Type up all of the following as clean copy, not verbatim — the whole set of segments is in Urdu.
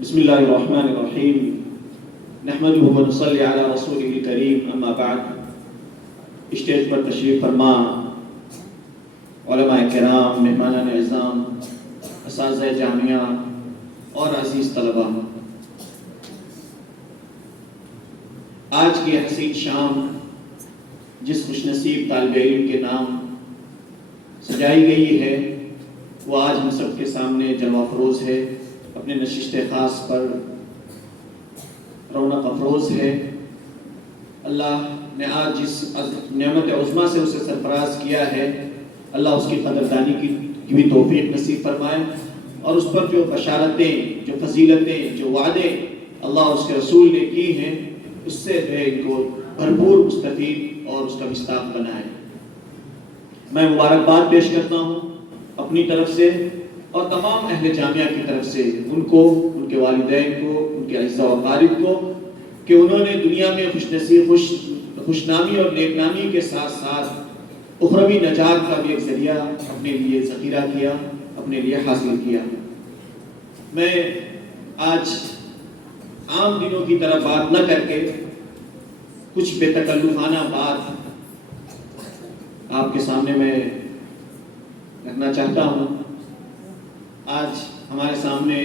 بسم اللہ الرحمن الرحیم نحمده ونصلی علی رسولہ الکریم اما بعد۔ اسٹیج پر تشریف فرما علماء کرام، مہمانان اعظام، اساتذہ جامعہ اور عزیز طلباء، آج کی حسین شام جس خوش نصیب طالب علم کے نام سجائی گئی ہے وہ آج ہم سب کے سامنے جلوہ افروز ہے، اپنے نشست خاص پر رونق افروز ہے۔ اللہ نے آج جس نعمت عظمیٰ سے اسے سرفراز کیا ہے، اللہ اس کی قدردانی کی بھی توفیق نصیب فرمائے، اور اس پر جو بشارتیں، جو فضیلتیں، جو وعدے اللہ اور اس کے رسول نے کی ہیں، اس سے جو ہے ان کو بھرپور مستفید اور اس کا مصداق بنائے۔ میں مبارکباد پیش کرتا ہوں اپنی طرف سے اور تمام اہل جامعہ کی طرف سے ان کو، ان کے والدین کو، ان کے اعزاء و اقارب کو، کہ انہوں نے دنیا میں خوشنامی اور نیکنامی کے ساتھ ساتھ اخروی نجات کا بھی ایک ذریعہ اپنے لیے ذخیرہ کیا، اپنے لیے حاصل کیا۔ میں آج عام دنوں کی طرح بات نہ کر کے کچھ بے تکلفانہ بات آپ کے سامنے میں رکھنا چاہتا ہوں۔ آج ہمارے سامنے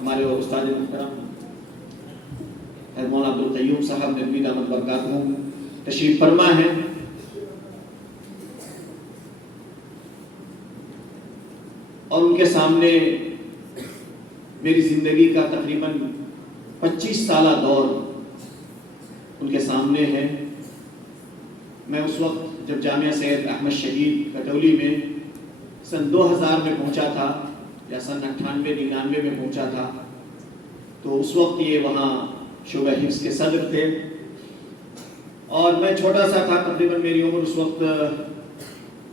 ہمارے استاد محترم مولانا عبدالقیوم صاحب ندوی دامت برکاتہ تشریف فرما ہے، اور ان کے سامنے میری زندگی کا تقریباً 25 سالہ دور ان کے سامنے ہے۔ میں اس وقت جب جامعہ سید احمد شہید کٹولی میں سن 2000 میں پہنچا تھا یا سن 98-99 میں پہنچا تھا، تو اس وقت یہ وہاں شعبہ حفظ کے صدر تھے، اور میں چھوٹا سا تھا، تقریباً میری عمر اس وقت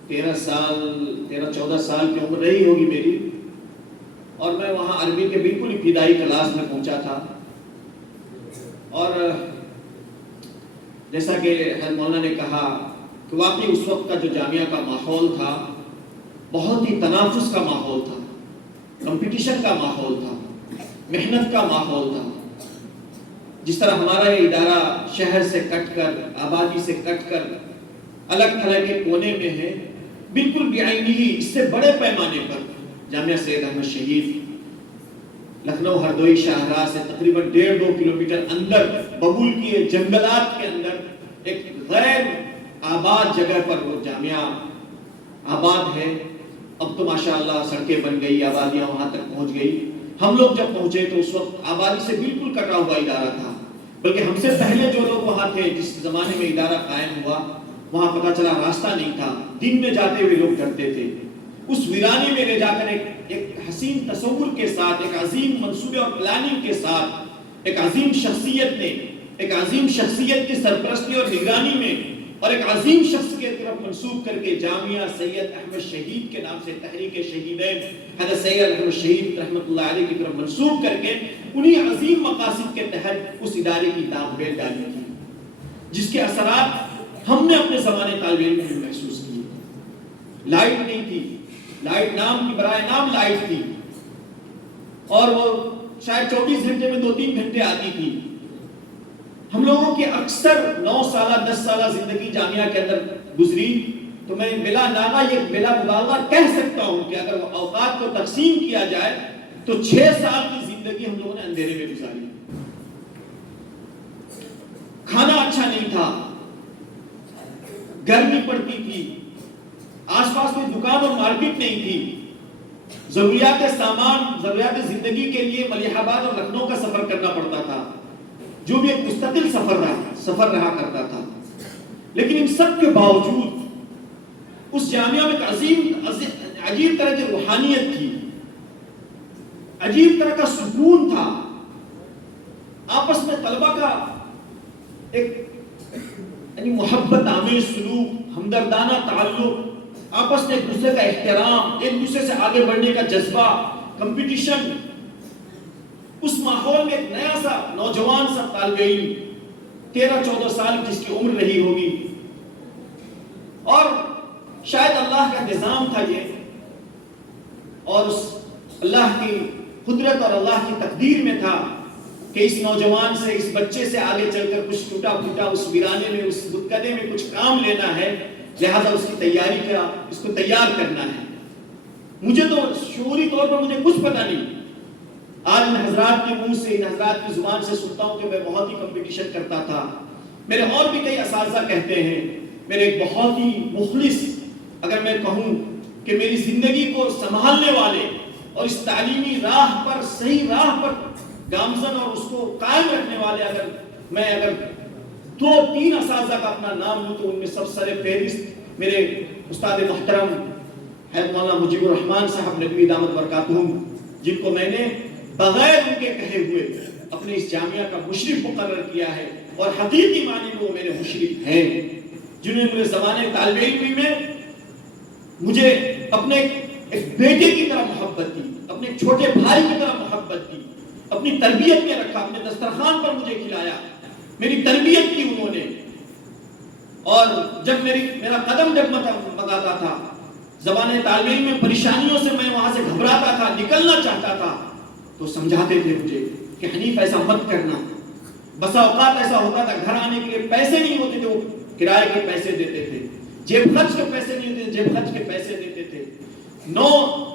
13-14 سال کی عمر رہی ہوگی میری، اور میں وہاں عربی کے بالکل ابتدائی کلاس میں پہنچا تھا۔ اور جیسا کہ حضرت مولانا نے کہا کہ واقعی اس وقت کا جو جامعہ کا ماحول تھا بہت ہی تنافس کا ماحول تھا، کمپٹیشن کا ماحول تھا، محنت کا ماحول تھا۔ جس طرح ہمارا یہ ادارہ شہر سے کٹ کر، آبادی سے کٹ کر الگ تھلگ کے کونے میں ہے، بالکل بعینی ہی اس سے بڑے پیمانے پر جامعہ سید احمد شہید لکھنؤ ہردوئی شاہراہ سے تقریباً 1.5-2 کلومیٹر اندر ببول کی جنگلات کے اندر ایک غیر آباد جگہ پر وہ جامعہ آباد ہے۔ اب تو ماشاءاللہ سڑکیں بن گئی، آبادیاں وہاں تک پہنچ گئی۔ ہم لوگ جب پہنچے تو اس وقت آبادی سے بالکل کٹا ہوا ادارہ تھا، بلکہ ہم سے پہلے جو لوگ وہاں تھے، جس زمانے میں ادارہ قائم ہوا، وہاں پتہ چلا راستہ نہیں تھا، دن میں جاتے ہوئے لوگ ڈرتے تھے۔ اس ویرانے میں لے جا کر ایک حسین تصور کے ساتھ، ایک عظیم منصوبے اور پلاننگ کے ساتھ، ایک عظیم شخصیت نے، ایک عظیم شخصیت کی سرپرستی اور نگرانی میں، اور ایک عظیم شخص کے طرف منسوب کر کے جامعہ سید احمد شہید کے نام سے تحریک شہیدین حضرت سید احمد شہید رحمۃ اللہ علیہ کی طرف منسوب کر کے انہی عظیم مقاصد کے تحت اس ادارے کی داغ بیل ڈالی تھی، جس کے اثرات ہم نے اپنے زمانے طالب علم میں محسوس کیے۔ لائٹ نہیں تھی، لائٹ نام کی برائے نام لائٹ تھی، اور وہ شاید 24 گھنٹے میں 2-3 گھنٹے آتی تھی۔ ہم لوگوں کی اکثر 9 سالہ 10 سالہ زندگی جامعہ کے اندر گزری، تو میں بلا ناغہ یہ بلا مبالغہ کہہ سکتا ہوں کہ اگر اوقات کو تقسیم کیا جائے تو 6 سال کی زندگی ہم لوگوں نے اندھیرے میں گزاری۔ کھانا اچھا نہیں تھا، گرمی پڑتی تھی، آس پاس کوئی دکان اور مارکیٹ نہیں تھی، ضروریات سامان، ضروریات زندگی کے لیے ملیح آباد اور لکھنؤ کا سفر کرنا پڑتا تھا، جو بھی ایک مستقل سفر رہا کرتا تھا۔ لیکن ان سب کے باوجود اس جامعہ میں ایک عجیب طرح کی روحانیت تھی، عجیب طرح کا سکون تھا، آپس میں طلبہ کا ایک محبت آمیز سلوک، ہمدردانہ تعلق، آپس میں ایک دوسرے کا احترام، ایک دوسرے سے آگے بڑھنے کا جذبہ، کمپٹیشن۔ اس ماحول میں ایک نیا سا نوجوان سا طالب علم 13-14 سال جس کی عمر رہی ہوگی، اور شاید اللہ کا نظام تھا یہ، اور اس اللہ کی قدرت اور اللہ کی تقدیر میں تھا کہ اس نوجوان سے، اس بچے سے آگے چل کر کچھ ٹوٹا پھوٹا اس ویرانے میں، اس بتکدے میں کچھ کام لینا ہے، لہذا اس کی تیاری کا، اس کو تیار کرنا ہے۔ مجھے تو شعوری طور پر مجھے کچھ پتہ نہیں، آج ان حضرات کے منہ سے، ان حضرات کی زبان سے سنتا ہوں کہ میں بہت ہی کمپٹیشن کرتا تھا۔ میرے اور بھی کئی اساتذہ کہتے ہیں، میرے ایک بہت ہی مخلص، اگر میں کہوں کہ میری زندگی کو سنبھالنے والے اور اس تعلیمی راہ پر، صحیح راہ پر گامزن اور اس کو قائم رکھنے والے، اگر 2-3 اساتذہ کا اپنا نام لوں تو ان میں سب سر فہرست میرے استاد محترم حضرت مولانا مجیب الرحمان صاحب ندوی دامت برکاتہم، جن کو میں نے بغیر ان کے کہے ہوئے اپنے اس جامعہ کا مشرف مقرر کیا ہے، اور حقیقی معنی میں وہ میرے مشرف ہیں، جنہوں نے مجھے زمانے طالب علمی میں مجھے اپنے ایک بیٹے کی طرح محبت دی، اپنے ایک چھوٹے بھائی کی طرح محبت دی، اپنی تربیت میں رکھا، اپنے دسترخوان پر مجھے کھلایا، میری تربیت کی انہوں نے۔ اور جب میرا قدم ڈگمگاتا تھا زبان طالب علم میں، پریشانیوں سے میں وہاں سے گھبراتا تھا، نکلنا چاہتا تھا، تو سمجھاتے تھے مجھے کہ حنیف ایسا مت کرنا۔ بسا اوقات ایسا ہوتا تھا گھر آنے کے لیے پیسے نہیں ہوتے تھے، وہ کرائے کے پیسے دیتے تھے، جیب خرچ کے پیسے نہیں ہوتے، جیب خرچ کے پیسے دیتے تھے۔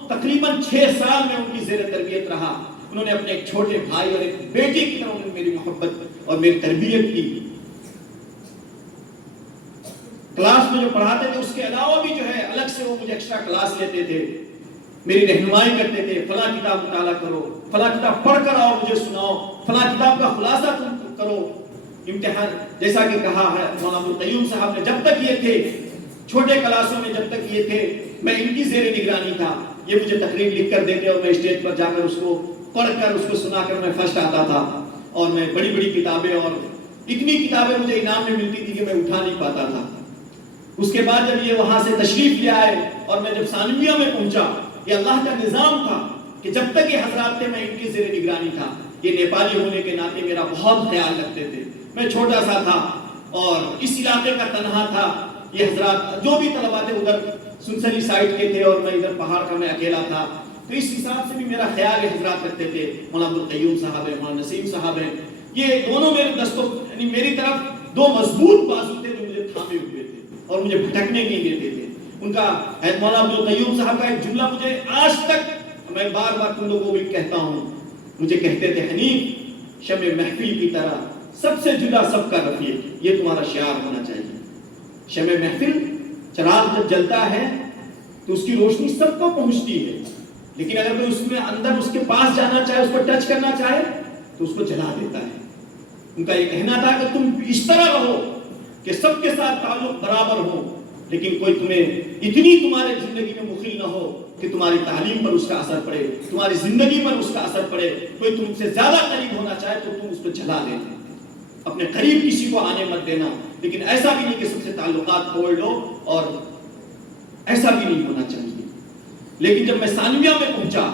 تقریباً 6 سال میں ان کی زیر تربیت رہا۔ انہوں نے اپنے ایک چھوٹے بھائی اور ایک بیٹے کی طرح انہوں نے میری محبت اور میری تربیت کی۔ کلاس میں جو پڑھاتے تھے اس کے علاوہ بھی جو ہے الگ سے وہ مجھے ایکسٹرا کلاس لیتے تھے، میری رہنمائی کرتے تھے، فلاں کتاب مطالعہ کرو، فلاں کتاب پڑھ کر آؤ مجھے سناؤ، فلاں کتاب کا خلاصہ تم کرو۔ امتحان جیسا کہ کہا ہے مولانا القیوم صاحب نے، جب تک یہ تھے چھوٹے کلاسوں میں، جب تک یہ تھے میں ان کی زیر نگرانی تھا، یہ مجھے تقریر لکھ کر دیتے اور میں اسٹیج پر جا کر اس کو پڑھ کر، اس کو سنا کر میں فرسٹ آتا تھا، اور میں بڑی بڑی کتابیں اور اتنی کتابیں مجھے انعام میں ملتی تھی کہ میں اٹھا نہیں پاتا تھا۔ اس کے بعد جب یہ وہاں سے تشریف لے آئے اور میں جب ثانویہ میں پہنچا، یہ اللہ کا نظام تھا کہ جب تک یہ حضرات تھے میں ان کی زیر نگرانی تھا۔ یہ نیپالی ہونے کے ناطے میرا بہت خیال رکھتے تھے، میں چھوٹا سا تھا اور اس علاقے کا تنہا تھا، یہ حضرات جو بھی طلباء تھے ادھر سنسری سائٹ کے تھے اور میں ادھر پہاڑ کا میں اکیلا تھا، تو اس حساب سے بھی میرا خیال یہ حضرات رکھتے تھے۔ مولانا القیوم صاحب ہیں، مولانا نسیم صاحب ہیں، یہ دونوں میرے دستوں، یعنی میری طرف 2 مضبوط بازو تھے جو مجھے تھامے ہوئے تھے اور مجھے بھٹکنے نہیں دیتے تھے۔ ان کا مولانا عبدالقیوم صاحب کا ایک جملہ مجھے آج تک، میں بار بار تم لوگوں کو بھی کہتا ہوں، مجھے کہتے تھے حنیف شمع محفل کی طرح سب سے جدا سب کا رفیق، یہ تمہارا شعار ہونا چاہیے۔ شمع محفل، چراغ جب جلتا ہے تو اس کی روشنی سب کو پہنچتی ہے، لیکن اگر کوئی اس میں اندر اس کے پاس جانا چاہے، اس کو ٹچ کرنا چاہے تو اس کو جلا دیتا ہے۔ ان کا یہ کہنا تھا کہ تم اس طرح رہو کہ سب کے ساتھ تعلق برابر ہو، لیکن کوئی تمہیں اتنی تمہارے زندگی میں مخل نہ ہو کہ تمہاری تعلیم پر اس کا اثر پڑے، تمہاری زندگی پر اس کا اثر پڑے۔ کوئی تم سے زیادہ قریب ہونا چاہے تو تم اس کو جلا دینا، اپنے قریب کسی کو آنے مت دینا، لیکن ایسا بھی نہیں کہ سب سے تعلقات توڑ لو، اور ایسا بھی نہیں ہونا چاہیے۔ لیکن جب میں ثانویہ میں پہنچا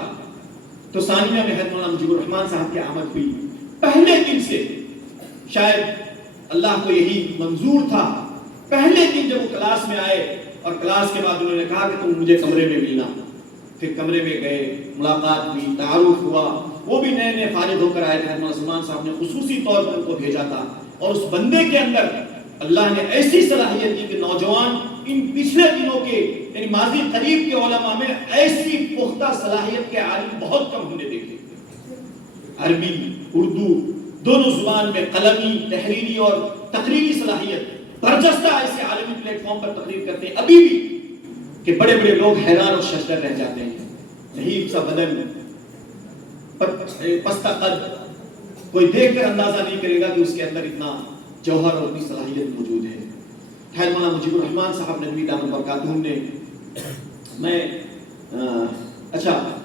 تو ثانویہ میں حضرت مولانا مجیب الرحمان صاحب کی آمد ہوئی۔ پہلے دن سے شاید اللہ کو یہی منظور تھا، پہلے دن جب وہ کلاس میں آئے اور کلاس کے بعد انہوں نے کہا کہ تم مجھے کمرے میں ملنا، پھر کمرے میں گئے، ملاقات ہوئی، تعارف ہوا۔ وہ بھی نئے نئے فارغ ہو کر آئے تھے، مولانا سلمان صاحب نے خصوصی طور پر ان کو بھیجا تھا، اور اس بندے کے اندر اللہ نے ایسی صلاحیت دی کہ نوجوان ان پچھلے دنوں کے، یعنی ماضی قریب کے علماء میں ایسی پختہ صلاحیت کے عالم بہت کم ہونے دیکھے۔ عربی اردو دونوں زبان میں قلمی، تحریری اور تقریری صلاحیت برجستہ ایسے عالمی پلیٹ فارم پر تقریر کرتے ہیں ابھی بھی کہ بڑے بڑے لوگ حیران اور ششدر رہ جاتے ہیں۔ نحیف سا بدن، پستہ قد، کوئی دیکھ کر اندازہ نہیں کرے گا کہ اس کے اندر اتنا جوہر اور اتنی صلاحیت موجود ہے۔ خیر مولانا مجیب الرحمان صاحب ندوی دامت برکاتہم نے،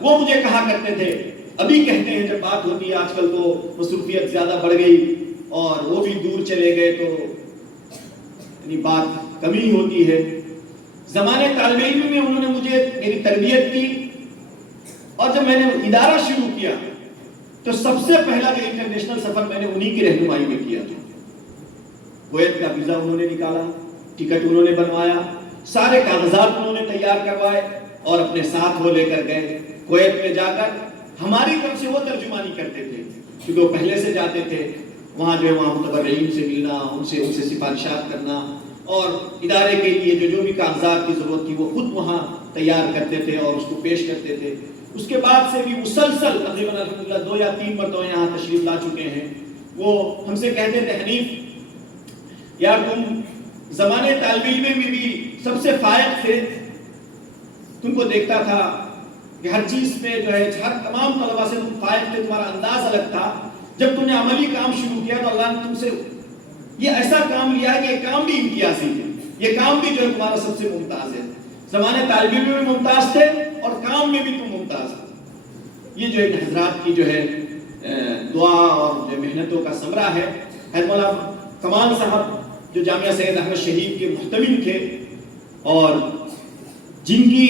وہ مجھے کہا کرتے تھے، ابھی کہتے ہیں جب بات ہوتی ہے، آج کل تو مصروفیت زیادہ بڑھ گئی اور وہ بھی دور چلے گئے تو یعنی بات کمی ہوتی ہے۔ زمانے طالب علم میں انہوں نے مجھے میری تربیت کی، اور جب میں نے ادارہ شروع کیا تو سب سے پہلا جو انٹرنیشنل سفر میں نے انہی کی رہنمائی میں کیا تھا۔ کویت کا ویزا انہوں نے نکالا، ٹکٹ انہوں نے بنوایا، سارے کاغذات انہوں نے تیار کروائے اور اپنے ساتھ وہ لے کر گئے۔ کویت میں جا کر ہماری طرف سے وہ ترجمانی کرتے تھے، کیونکہ وہ پہلے سے جاتے تھے وہاں جو ہے وہاں متبرعین سے ملنا، ان سے سفارشات کرنا، اور ادارے کے لیے جو بھی کاغذات کی ضرورت تھی وہ خود وہاں تیار کرتے تھے اور اس کو پیش کرتے تھے۔ اس کے بعد سے بھی مسلسل تقریباً الحمدللہ 2 یا 3 مرتبہ یہاں تشریف لا چکے ہیں۔ وہ ہم سے کہتے تھے حنیف یار تم زمانے طالب علم میں بھی سب سے فائق تھے، تم کو دیکھتا تھا کہ ہر چیز پہ جو ہے ہر تمام طلباء سے تم فائق تھے، تمہارا انداز الگ تھا۔ جب تم نے عملی کام شروع کیا تو اللہ نے تم سے یہ ایسا کام لیا ہے کہ یہ کام بھی امتیازی ہے، یہ کام بھی جو ہے تمہارا سب سے ممتاز ہے۔ زمانے طالب علم میں ممتاز تھے اور کام میں بھی تم ممتاز تھے۔ یہ جو ایک حضرات کی جو ہے دعا اور جو محنتوں کا ثمرہ ہے۔ حضرت مولانا کمال صاحب جو جامعہ سید احمد شہید کے محتمل تھے اور جن کی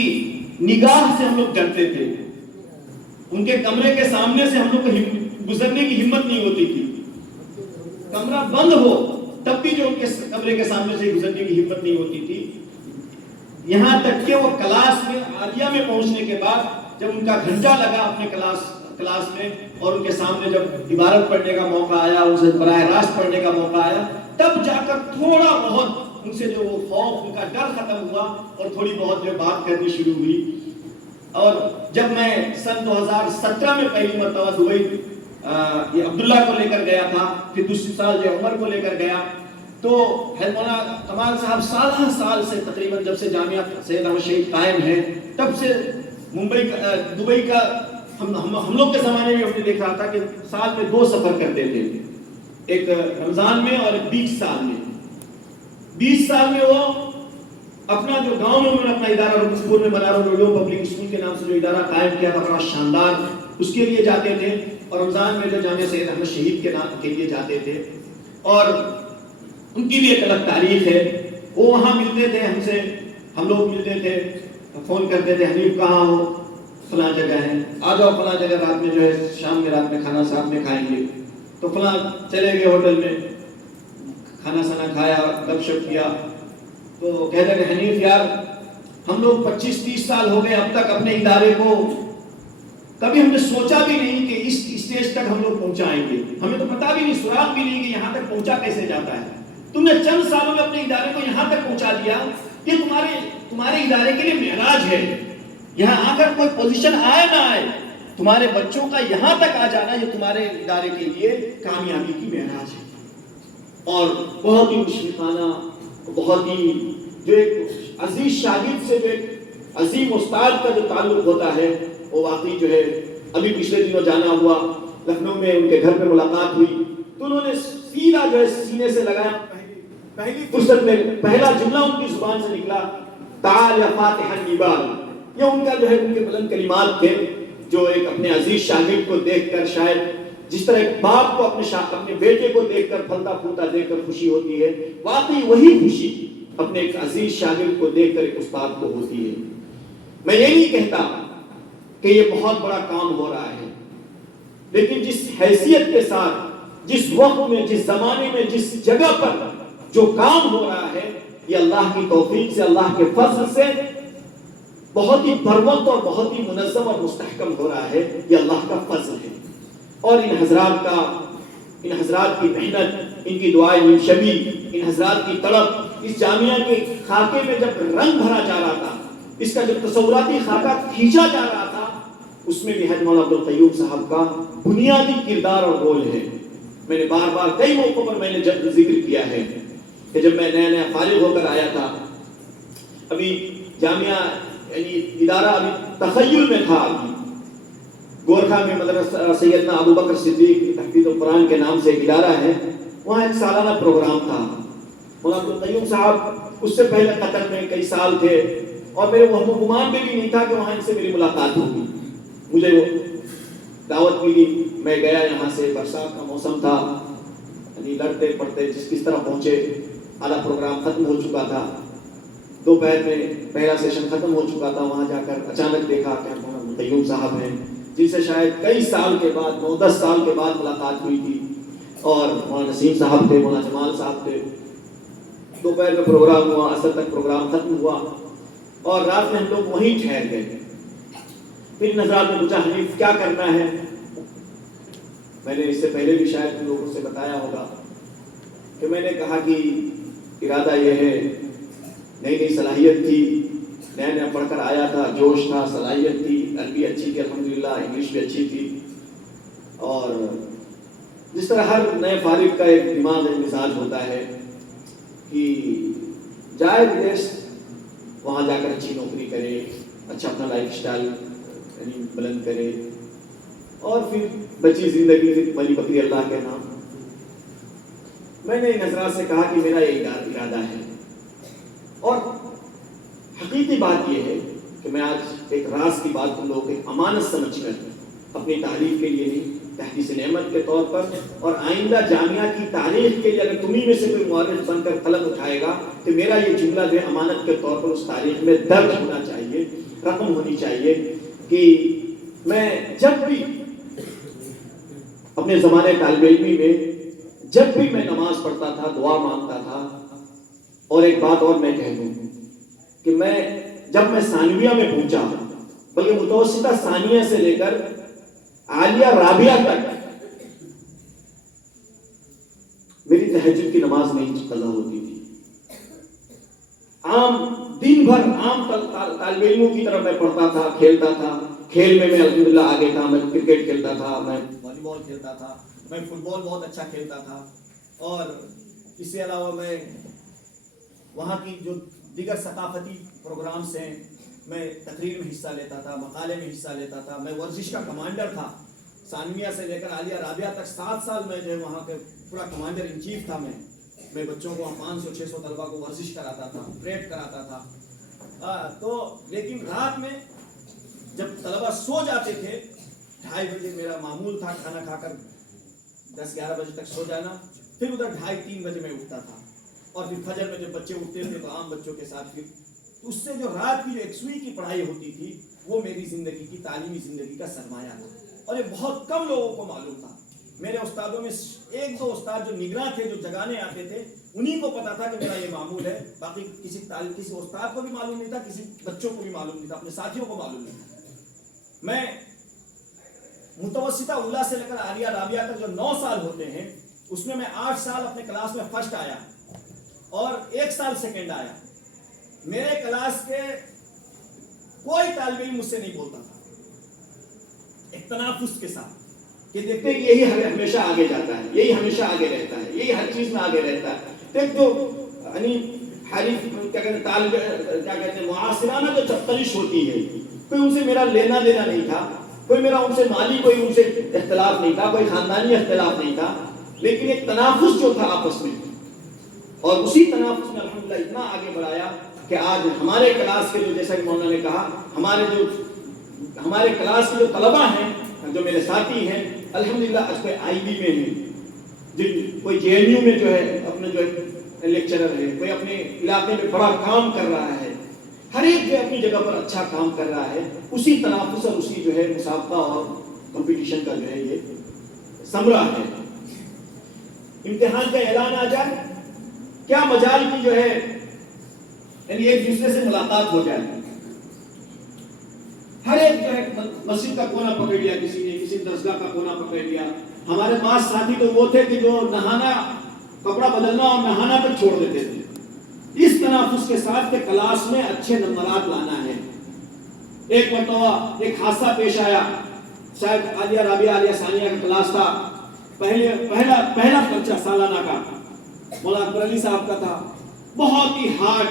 نگاہ سے ہم لوگ ڈرتے تھے، ان کے کمرے کے سامنے سے ہم لوگ کو گزرنے کی ہمت نہیں ہوتی تھی، کمرہ بند ہو تب بھی جو ان کے کمرے کے سامنے سے گزرنے کی ہمت نہیں ہوتی تھی۔ یہاں تک کہ وہ کلاس میں عالیہ میں پہنچنے کے بعد جب ان کا گھنٹہ لگا اپنے کلاس میں اور ان کے سامنے جب عبارت پڑھنے کا موقع آیا، ان سے براہ راست پڑھنے کا موقع آیا، تب جا کر تھوڑا بہت ان سے جو وہ خوف، ان کا ڈر ختم ہوا اور تھوڑی بہت جو بات کرنی شروع ہوئی۔ اور جب میں سن 2017 میں پہلی مرتبہ دبئی یہ عبداللہ کو لے کر گیا تھا، پھر دوسری سال جو عمر کو لے کر گیا، تو حضرت مولانا کمال صاحب سال سے تقریباً جب سے جامعہ سید احمد شہید قائم ہے تب سے دبئی کا ہم لوگ کے زمانے میں ہم نے دیکھا تھا کہ سال میں 2 سفر کرتے تھے، ایک رمضان میں اور ایک 20 سال میں۔ 20 سال میں وہ اپنا جو گاؤں میں انہوں نے اپنا ادارہ رکھپور میں بنارا روڈو پبلک اسکول کے نام سے جو ادارہ قائم کیا تھا بڑا شاندار، اس کے لیے جاتے تھے، اور رمضان میں جو جامعہ سید احمد شہید کے نام کے لیے جاتے تھے، اور ان کی بھی ایک الگ تاریخ ہے۔ وہ وہاں ملتے تھے ہم سے، ہم لوگ ملتے تھے، فون کرتے تھے حنیف کہاں ہو، فلاں جگہ ہے، آ جاؤ فلاں جگہ، رات میں جو ہے شام میں رات میں کھانا ساتھ میں کھائیں گے، تو فلاں چلے گئے ہوٹل میں، کھانا سانا کھایا، گپ شپ کیا، تو کہتے کہ حنیف یار ہم لوگ 25-30 سال ہو گئے اب تک اپنے ادارے کو کبھی ہم نے سوچا بھی نہیں کہ اس اسٹیج تک ہم لوگ پہنچائیں گے، ہمیں تو پتا بھی نہیں، سراغ بھی نہیں کہ یہاں تک پہنچا کیسے جاتا ہے۔ تم نے چند سالوں میں اپنے ادارے کو یہاں تک پہنچا دیا، یہ تمہارے ادارے کے لیے معراج ہے۔ یہاں آ کر کوئی پوزیشن آئے نہ آئے، تمہارے بچوں کا یہاں تک آ جانا یہ تمہارے ادارے کے لیے کامیابی کی معراج ہے۔ اور بہت ہی مشفقانہ، بہت ہی جو ایک عزیز شاگرد سے جو ایک عظیم استاد کا جو تعلق ہوتا ہے وہ واقعی جو ہے، ابھی پچھلے دنوں جانا ہوا لکھنؤ میں، ان کے گھر پہ ملاقات ہوئی تو انہوں نے سیدھا جو ہے سینے سے لگایا، پہلی فرصت میں پہلا جملہ ان کی زبان سے نکلا تعال یا فاتح النبال۔ یہ ان کا جو ہے ان کے بلند کلمات تھے جو ایک اپنے عزیز شاگرد کو دیکھ کر، شاید جس طرح ایک باپ کو اپنے بیٹے کو دیکھ کر پھلتا پھولتا دیکھ کر خوشی ہوتی ہے، واقعی وہی خوشی اپنے ایک عزیز شاگرد کو دیکھ کر ایک استاد کو ہوتی ہے۔ میں یہ نہیں کہتا کہ یہ بہت بڑا کام ہو رہا ہے، لیکن جس حیثیت کے ساتھ، جس وقت میں، جس زمانے میں، جس جگہ پر جو کام ہو رہا ہے، یہ اللہ کی توفیق سے، اللہ کے فضل سے بہت ہی بروقت اور بہت ہی منظم اور مستحکم ہو رہا ہے، یہ اللہ کا فضل ہے۔ اور ان حضرات کی محنت، ان کی دعائیں نیم شبی، ان حضرات کی تڑپ، اس جامعہ کے خاکے میں جب رنگ بھرا جا رہا تھا، اس کا جب تصوراتی خاکہ کھینچا جا رہا تھا، اس میں بھی حضرت مولانا عبدالقیوم صاحب کا بنیادی کردار اور رول ہے۔ میں نے بار بار کئی موقعوں پر میں نے ذکر کیا ہے کہ جب میں نیا فارغ ہو کر آیا تھا، ابھی جامعہ یعنی ادارہ ابھی تخیل میں تھا، ابھی گورکھا میں مدرسہ سیدنا ابو بکر صدیق تحفیظ القرآن کے نام سے ایک ادارہ ہے، وہاں ایک سالانہ پروگرام تھا۔ مولانا عبدالقیوم صاحب اس سے پہلے قطر میں کئی سال تھے، اور میرے وہم و گمان میں بھی نہیں تھا کہ وہاں ان سے میری ملاقات ہوگی۔ مجھے وہ دعوت ملی، میں گیا، یہاں سے برسات کا موسم تھا، یعنی لڑتے پڑتے کس طرح پہنچے، آدھا پروگرام ختم ہو چکا تھا، دوپہر میں پہلا سیشن ختم ہو چکا تھا، وہاں جا کر اچانک دیکھا کہ مولانا قیوم صاحب ہیں، جن سے شاید کئی سال کے بعد، 9-10 سال کے بعد ملاقات ہوئی تھی، اور مولانا نسیم صاحب تھے، مولانا جمال صاحب تھے۔ دوپہر میں پروگرام ہوا، عصر تک پروگرام ختم ہوا، اور رات میں ہم لوگ وہیں ٹھہر گئے۔ پھر نظرات میں پوچھا حنیف کیا کرنا ہے؟ میں نے اس سے پہلے بھی شاید تم لوگوں سے بتایا ہوگا کہ میں نے کہا کہ ارادہ یہ ہے، نئی نئی صلاحیت تھی، نیا نیا پڑھ کر آیا تھا، جوش تھا، صلاحیت تھی، عربی اچھی تھی الحمدللہ، انگلش بھی اچھی تھی، اور جس طرح ہر نئے فارغ کا ایک دماغ ایک مزاج ہوتا ہے کہ جائے ودیش، وہاں جا کر اچھی نوکری کرے، اچھا اپنا لائف اسٹائل یعنی بلند کرے، اور پھر بچی زندگی پھر بلی بکری اللہ کے نام۔ میں نے نظرات سے کہا کہ میرا یہ ارادہ ہے، اور حقیقی بات یہ ہے کہ میں آج ایک راز کی بات تم لوگوں کو ایک امانت سمجھ کر اپنی تعریف کے لیے نہیں، تحدیث نعمت کے طور پر اور آئندہ جامعہ کی تاریخ کے لیے اگر تمہیں میں سے کوئی مورخ بن کر قلم اٹھائے گا تو میرا یہ جملہ جو ہے امانت کے طور پر اس تاریخ میں درج ہونا چاہیے، رقم ہونی چاہیے کہ میں جب بھی اپنے زمانے طالب علمی میں جب بھی میں نماز پڑھتا تھا، دعا مانگتا تھا، اور ایک بات اور میں کہہ دوں کہ میں جب میں ثانویہ میں پہنچا، بلکہ متوسطہ ثانیہ سے لے کر عالیہ رابعہ تک میری تہجد کی نماز نہیں قضا ہوتی تھی۔ عام دن بھر عام طالب علموں کی طرح میں پڑھتا تھا، کھیلتا تھا، کھیل میں الحمدللہ آگے تھا، میں کرکٹ کھیلتا تھا، میں والی بال کھیلتا تھا، میں فٹ بال بہت اچھا کھیلتا تھا، اور اس کے علاوہ میں وہاں کی جو دیگر ثقافتی پروگرامز ہیں میں تقریر میں حصہ لیتا تھا، مقالے میں حصہ لیتا تھا، میں ورزش کا کمانڈر تھا، ثانویہ سے لے کر عالیہ رابعہ تک 7 سال میں جو ہے وہاں کے پورا کمانڈر ان چیف تھا۔ میں بچوں کو 500-600 طلبہ کو ورزش کراتا تھا، پریڈ کراتا تھا، تو لیکن رات میں جب طلبہ سو جاتے تھے 2:30 بجے میرا معمول تھا کھانا کھا کر 10-11 بجے تک سو جانا، پھر ادھر 2:30-3 بجے میں اٹھتا تھا، اور پھر فجر میں جب بچے اٹھتے تھے تو عام بچوں کے ساتھ پھر اس سے جو رات کی جو 100ویں کی پڑھائی ہوتی تھی وہ میری زندگی کی تعلیمی زندگی کا سرمایہ تھا، اور یہ بہت کم لوگوں کو معلوم تھا۔ میرے استادوں میں 1-2 استاد جو نگراں تھے، جو جگانے آتے تھے، انہی کو پتا تھا کہ میرا یہ معمول ہے، باقی کسی استاد کو بھی معلوم نہیں تھا، کسی بچوں کو بھی معلوم نہیں تھا، اپنے ساتھیوں کو معلوم نہیں تھا۔ میں متوسطہ اولیٰ سے لے کر عالیہ رابعہ تک جو 9 سال ہوتے ہیں اس میں 8 سال اپنے کلاس میں فرسٹ آیا اور 1 سال سیکنڈ آیا۔ میرے کلاس کے کوئی طالب علم مجھ سے نہیں بولتا تھا، ایک تنافس کے ساتھ کہ دیکھتے ہیں یہی ہمیشہ آگے جاتا ہے، یہی ہمیشہ آگے رہتا ہے، یہی ہر چیز میں آگے رہتا ہے۔ دیکھ جو یعنی حریف کیا کہتے ہیں معاصرانہ جو چپترش ہوتی ہے، کوئی ان سے میرا لینا دینا نہیں تھا، کوئی میرا ان سے مالی کوئی ان سے اختلاف نہیں تھا، کوئی خاندانی اختلاف نہیں تھا، لیکن ایک تنافس جو تھا آپس میں، اور اسی تنافس میں الحمدللہ اتنا آگے بڑھایا کہ آج ہمارے کلاس کے جو جیسا کہ مولانا نے کہا ہمارے کلاس کے جو طلبہ ہیں، جو میرے ساتھی ہیں، الحمدللہ آج کوئی آئی بی میں ہیں، کوئی جے این یو میں جو ہے اپنے جو لیکچرر ہے، کوئی اپنے علاقے میں بڑا کام کر رہا ہے، ہر ایک جو اپنی جگہ پر اچھا کام کر رہا ہے۔ اسی تنافس اور اسی جو ہے مسابقہ اور کمپٹیشن کا جو ہے یہ ثمرہ ہے۔ امتحان کا اعلان آ جائے، کیا مجال کی جو ہے یعنی ایک دوسرے سے ملاقات ہو جائے، ہر ایک جو ہے مسجد کا کونا پکڑ لیا، کسی نے کسی درسگاہ کا کونا پکڑ لیا۔ ہمارے پاس ساتھی تو وہ تھے کہ جو نہانا، کپڑا بدلنا اور نہانا تک چھوڑ دیتے تھے، اس تنافس کے ساتھ کہ کلاس میں اچھے نمبرات لانا ہے۔ ایک مرتبہ ایک حادثہ پیش آیا، شاید عالیہ رابعہ عالیہ ثانیہ کا کلاس تھا، پہلا پرچہ سالانہ کا مولانا اکبر علی صاحب کا تھا، بہت ہی ہارڈ،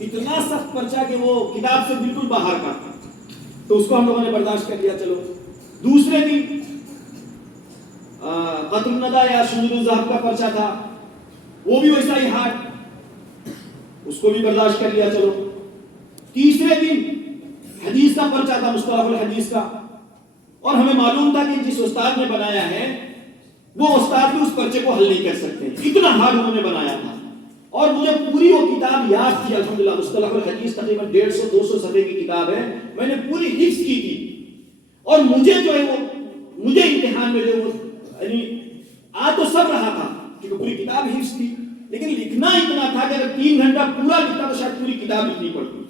اتنا سخت پرچہ کہ وہ کتاب سے بالکل باہر کا، تو اس کو ہم لوگوں نے برداشت کر لیا، چلو۔ دوسرے دن قطر الندى یا شذور الذهب کا پرچہ تھا، وہ بھی ویسا ہی ہارڈ، اس کو بھی برداشت کر لیا، چلو۔ تیسرے دن حدیث کا پرچہ تھا، مصطلح الحدیث کا، اور ہمیں معلوم تھا کہ جس استاد نے بنایا ہے وہ استاد بھی اس پرچے کو حل نہیں کر سکتے، اتنا ہارڈ انہوں نے بنایا تھا، اور مجھے پوری وہ کتاب یاد تھی الحمدللہ۔ مصطلح الحدیث تقریباً 150-200 صفحے کی کتاب ہے، میں نے پوری حفظ کی تھی، اور مجھے جو ہے وہ مجھے امتحان میں جو یعنی آ تو سب رہا تھا کیونکہ پوری کتاب حفظ تھی، لیکن لکھنا اتنا تھا کہ اگر 3 گھنٹہ پورا لکھتا تو شاید پوری کتاب لکھنی پڑتی۔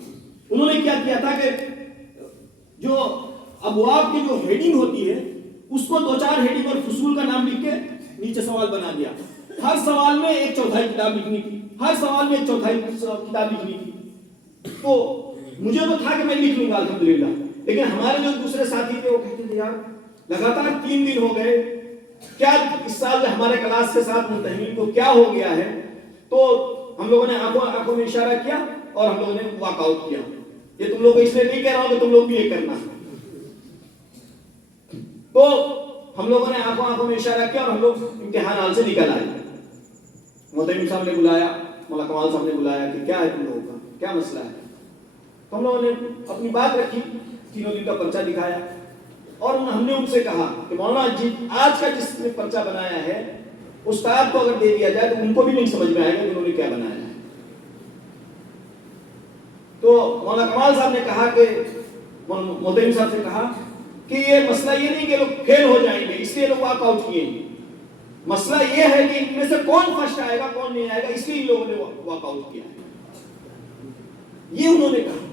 انہوں نے کیا کیا تھا کہ جو ابواب کی جو ہیڈنگ ہوتی ہے اس کو 2-4 ہیڈنگ اور فصول کا نام لکھ کے نیچے سوال بنا دیا. ہر سوال میں 1/4 کتاب لکھنی تھی, ہر سوال میں 1/4 کتاب لکھنی تھی. تو مجھے تو تھا کہ میں لکھ لوں گا الحمدللہ, لیکن ہمارے جو دوسرے ساتھی تھے وہ کہتے تھے یار لگاتار 3 دن ہو گئے, کیا اس سال ہمارے کلاس کے ساتھ ممتحنین کو کیا ہو گیا ہے. تو ہم لوگوں نے آنکھوں میں اشارہ کیا اور ہم لوگوں نے واک آؤٹ کیا. یہ تم لوگ اس لیے نہیں کہہ رہا ہوں کہ تم لوگ بھی یہ کرنا. تو ہم لوگوں نے آنکھوں میں اشارہ کیا اور ہم لوگ امتحان حال سے نکل آئے. محترم صاحب نے بلایا, مولانا کمال صاحب نے بلایا کہ کیا ہے تم لوگوں کا, کیا مسئلہ ہے. تو ہم لوگوں نے اپنی بات رکھی, 3 دن کا پرچہ دکھایا اور ہم نے ان سے کہا کہ مولانا جی آج کا جس نے پرچہ بنایا ہے استاد کو اگر دے دیا جائے تو ان کو بھی نہیں سمجھ میں آئے گا کہ انہوں نے کیا بنایا ہے. تو مولانا کمال صاحب نے کہا کہ محترم صاحب سے کہا کہ یہ مسئلہ یہ نہیں کہ لوگ فیل ہو جائیں گے اس لیے لوگ واک آؤٹ کیے ہیں, مسئلہ یہ ہے کہ ان میں سے کون فرسٹ آئے گا کون نہیں آئے گا, اس لیے ان لوگوں نے واک آؤٹ کیا ہے. یہ انہوں نے کہا.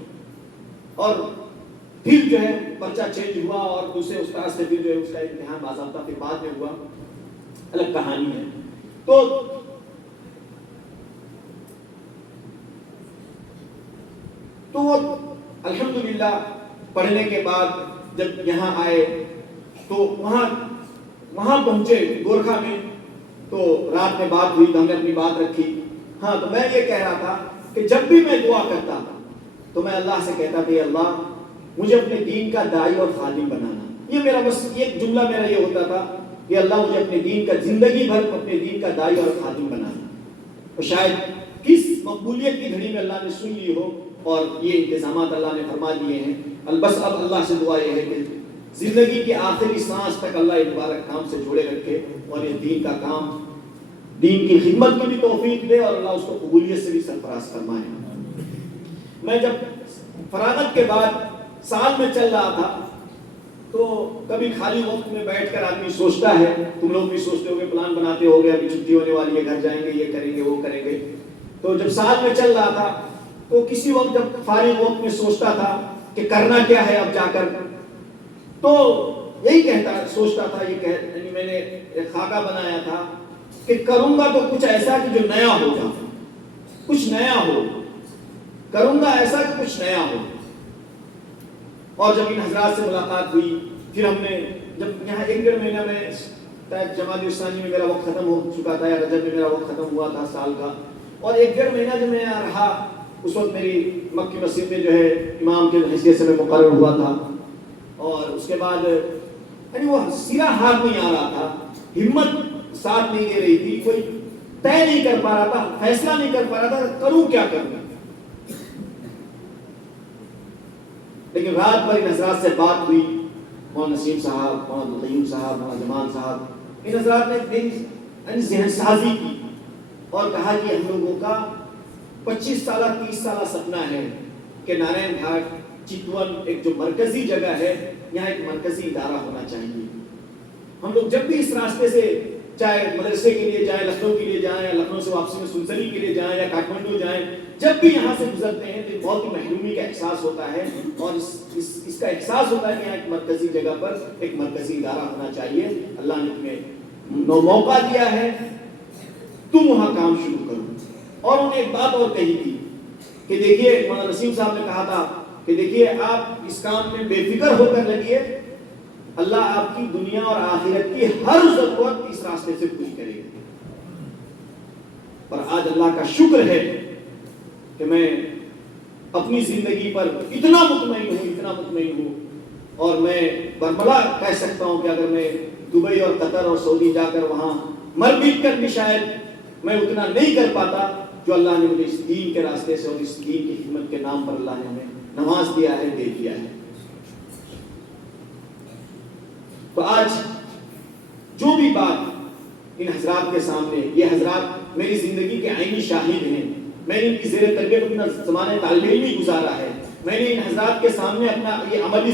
اور پھر جو ہے پرچہ چینج ہوا اور دوسرے استاد سے پھر جو ہے اس کا امتحان باضابطہ پھر بعد میں ہوا, الگ کہانی ہے. تو وہ الحمدللہ پڑھنے کے بعد جب یہاں آئے تو وہاں پہنچے گورکھا میں, تو رات میں بات ہوئی تو ہم نے اپنی بات رکھی. ہاں تو میں یہ کہہ رہا تھا کہ جب بھی میں دعا کرتا تھا تو میں اللہ سے کہتا تھا اللہ مجھے اپنے دین کا داعی اور خادم بنانا. یہ میرا بس ایک جملہ میرا یہ ہوتا تھا کہ اللہ مجھے اپنے دین کا زندگی بھر اپنے دین کا داعی اور خادم بنانا. اور شاید کس مقبولیت کی گھڑی میں اللہ نے سن لی ہو اور یہ انتظامات اللہ نے فرما دیے ہیں. بس اب اللہ سے دعا یہ ہے کہ زندگی کی آخری سانس تک اللہ یہ مبارک کام سے جوڑے رکھے اور یہ دین کا کام, دین کی خدمت کی بھی توفیق دے اور اللہ اس کو قبولیت سے بھی سرفراز فرمائے. میں جب فراغت کے بعد سال میں چل رہا تھا تو کبھی خالی وقت میں بیٹھ کر آدمی سوچتا ہے, تم لوگ بھی سوچتے ہو گے, پلان بناتے ہو گے, ابھی چھٹی ہونے والی ہے, گھر جائیں گے, یہ کریں گے, وہ کریں گے. تو جب سال میں چل رہا تھا تو کسی وقت جب فارغ وقت میں سوچتا تھا کہ کرنا کیا ہے اب جا کر, تو یہی سوچتا تھا, یعنی میں نے ایک خاکہ بنایا تھا کہ کروں گا تو کچھ ایسا کہ جو نیا ہوگا, کچھ نیا ہو, کروں گا ایسا کہ کچھ نیا ہو. اور جب ان حضرات سے ملاقات ہوئی پھر ہم نے جب یہاں 1-1.5 مہینہ میں جماعت اسلامی میں میرا وقت ختم ہو چکا تھا یا رجب میں میرا وقت ختم ہوا تھا سال کا, اور 1-1.5 مہینہ جب میں یہاں رہا اس وقت میری مکی مسجد میں جو ہے امام کے حیثیت سے میں مقرر ہوا تھا. اور اس کے بعد یعنی وہ سیرا ہاتھ نہیں آ رہا تھا, ہمت ساتھ نہیں دے رہی تھی, کوئی طے نہیں کر پا رہا تھا, فیصلہ نہیں کر پا رہا تھا کروں کیا کروں. لیکن رات بھر ان حضرات سے بات ہوئی, مولانا نسیم صاحب, مولانا عبدالقیوم صاحب, مولانا جمال صاحب, ان حضرات نے میری ذہن سازی کی اور کہا کہ ہم لوگوں کا 25 سالہ 30 سالہ سپنا ہے کہ نارائن گھاٹ چتون ایک جو مرکزی جگہ ہے یہاں ایک مرکزی ادارہ ہونا چاہیے. ہم لوگ جب بھی اس راستے سے چاہے مدرسے کے لیے جائیں, لکھنؤ کے لیے جائیں, یا لکھنؤ سے واپسی میں سنسنی کے لیے جائیں یا کاٹمنڈو جائیں, جب بھی یہاں سے گزرتے ہیں تو بہت ہی محرومی کا احساس ہوتا ہے اور اس کا احساس ہوتا ہے کہ یہاں ایک مرکزی جگہ پر ایک مرکزی ادارہ ہونا چاہیے. اللہ نے تمہیں موقع دیا ہے, تم وہاں کام شروع کرو. اور انہوں نے ایک بات اور کہی تھی کہ دیکھیے, مولانا نسیم صاحب نے کہا تھا کہ دیکھیے آپ اس کام میں بے فکر ہو کر لگیے, اللہ آپ کی دنیا اور آخرت کی ہر ضرورت اس راستے سے پوری کرے گا. اور آج اللہ کا شکر ہے کہ میں اپنی زندگی پر اتنا مطمئن ہوں اور میں برملا کہہ سکتا ہوں کہ اگر میں دبئی اور قطر اور سعودی جا کر وہاں مر مٹ کر بھی شاید میں اتنا نہیں کر پاتا جو اللہ نے مجھے اس دین کے راستے سے اور اس دین کی خدمت کے نام پر اللہ نے ہمیں نواز دیا ہے, دے دیا ہے. تو آج جو بھی بات ان حضرات کے سامنے, یہ حضرات میری زندگی کے عینی شاہد ہیں. میں نے ان کی زیر تربیت اپنا زمانہ طالب علمی گزارا ہے. میں نے ان حضرات کے سامنے اپنا یہ عملی